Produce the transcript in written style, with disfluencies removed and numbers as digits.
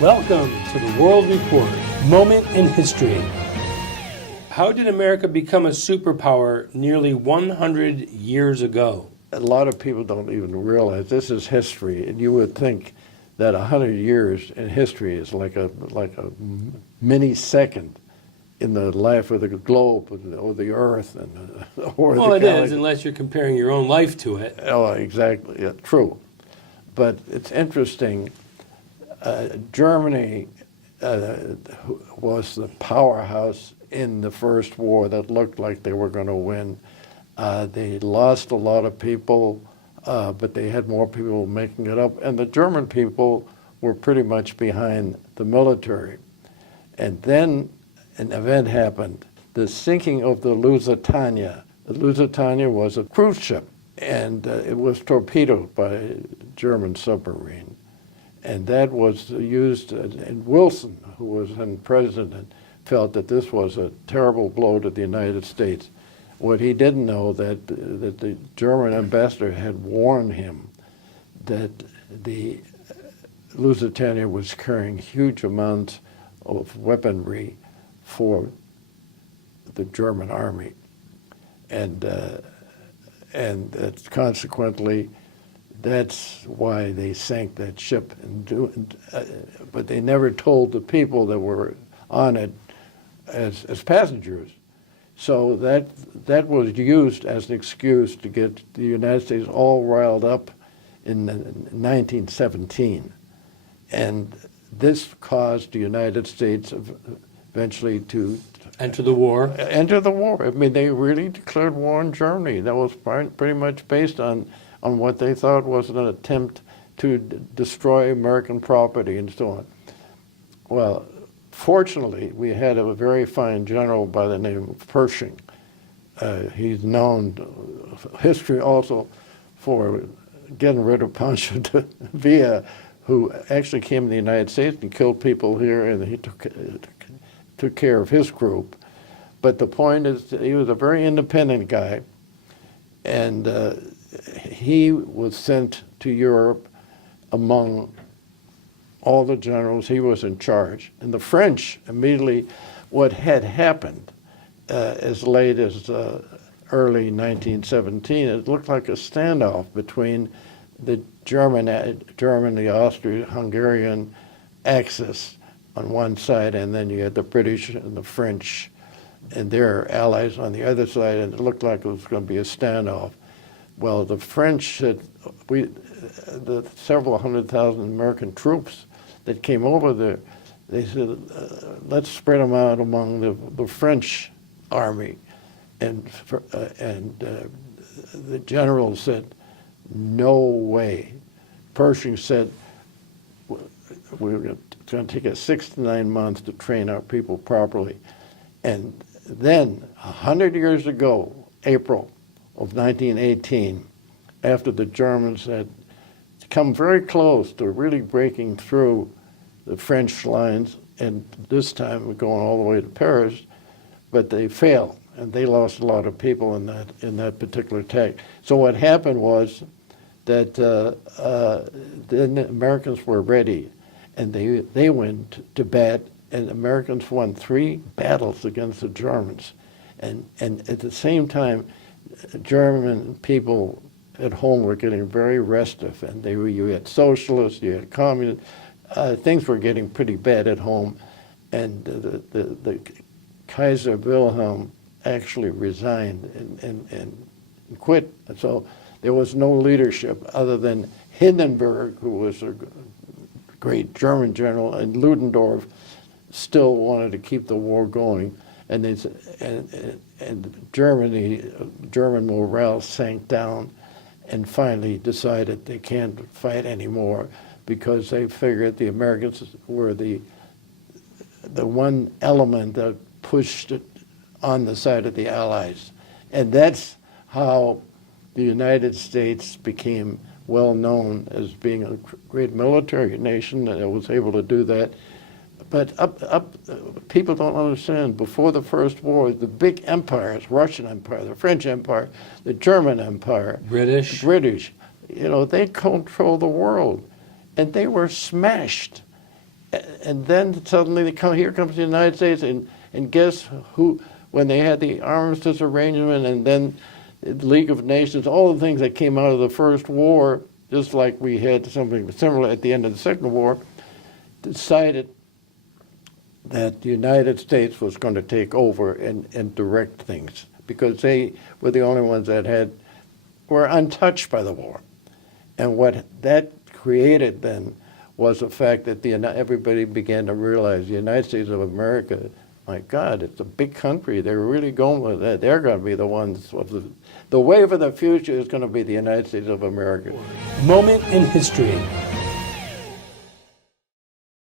Welcome to the World Report, Moment in History. How did America become a superpower nearly 100 years ago? A lot of people don't even realize this is history, and you would think that 100 years in history is like a mini second in the life of the globe or the earth or Well, the it galaxy. is, unless you're comparing your own life to it. Oh, exactly. Yeah, true. But it's interesting. Germany was the powerhouse in the First War that looked like they were going to win. They lost a lot of people, but they had more people making it up. And the German people were pretty much behind the military. And then an event happened, the sinking of the Lusitania. The Lusitania was a cruise ship, and it was torpedoed by a German submarine. And that was used, and Wilson, who was then president, felt that this was a terrible blow to the United States. What he didn't know that the German ambassador had warned him that the Lusitania was carrying huge amounts of weaponry for the German army, and consequently, that's why they sank that ship. But they never told the people that were on it as passengers. So that was used as an excuse to get the United States all riled up in 1917. And this caused the United States eventually to Enter the war. enter the war. I mean, they really declared war on Germany. That was pretty much based on what they thought was an attempt to destroy American property and so on. Well, fortunately, we had a very fine general by the name of Pershing. He's known history also for getting rid of Pancho Villa, who actually came to the United States and killed people here, and he took care of his group. But the point is that he was a very independent guy, and he was sent to Europe among all the generals. He was in charge. And the French immediately, what had happened as late as early 1917, it looked like a standoff between the German, the Austro-Hungarian axis on one side, and then you had the British and the French and their allies on the other side, and it looked like it was going to be a standoff. Well, the French said, the several 100,000 American troops that came over there, they said, let's spread them out among the French army. And the general said, no way. Pershing said, we're going to take us 6 to 9 months to train our people properly. And then, 100 years ago, April of 1918, after the Germans had come very close to really breaking through the French lines, and this time going all the way to Paris, but they failed, and they lost a lot of people in that particular attack. So what happened was that then the Americans were ready, and they went to bat, and the Americans won 3 battles against the Germans. And at the same time, German people at home were getting very restive, and you had socialists, you had communists. Things were getting pretty bad at home, and the Kaiser Wilhelm actually resigned and quit. And so there was no leadership other than Hindenburg, who was a great German general, and Ludendorff still wanted to keep the war going. And German morale sank down, and finally decided they can't fight anymore because they figured the Americans were the one element that pushed it on the side of the Allies. And that's how the United States became well known as being a great military nation that was able to do that. But people don't understand, before the First War, the big empires, Russian Empire, the French Empire, the German Empire, British, they control the world. And they were smashed. and then suddenly here comes the United States, and guess who, when they had the armistice arrangement and then the League of Nations, all the things that came out of the First War, just like we had something similar at the end of the Second War, decided that the United States was going to take over and direct things, because they were the only ones that were untouched by the war. And what that created then was the fact that everybody began to realize the United States of America, my God, it's a big country. They're really going with that. They're going to be the ones the wave of the future is going to be the United States of America. Moment in history.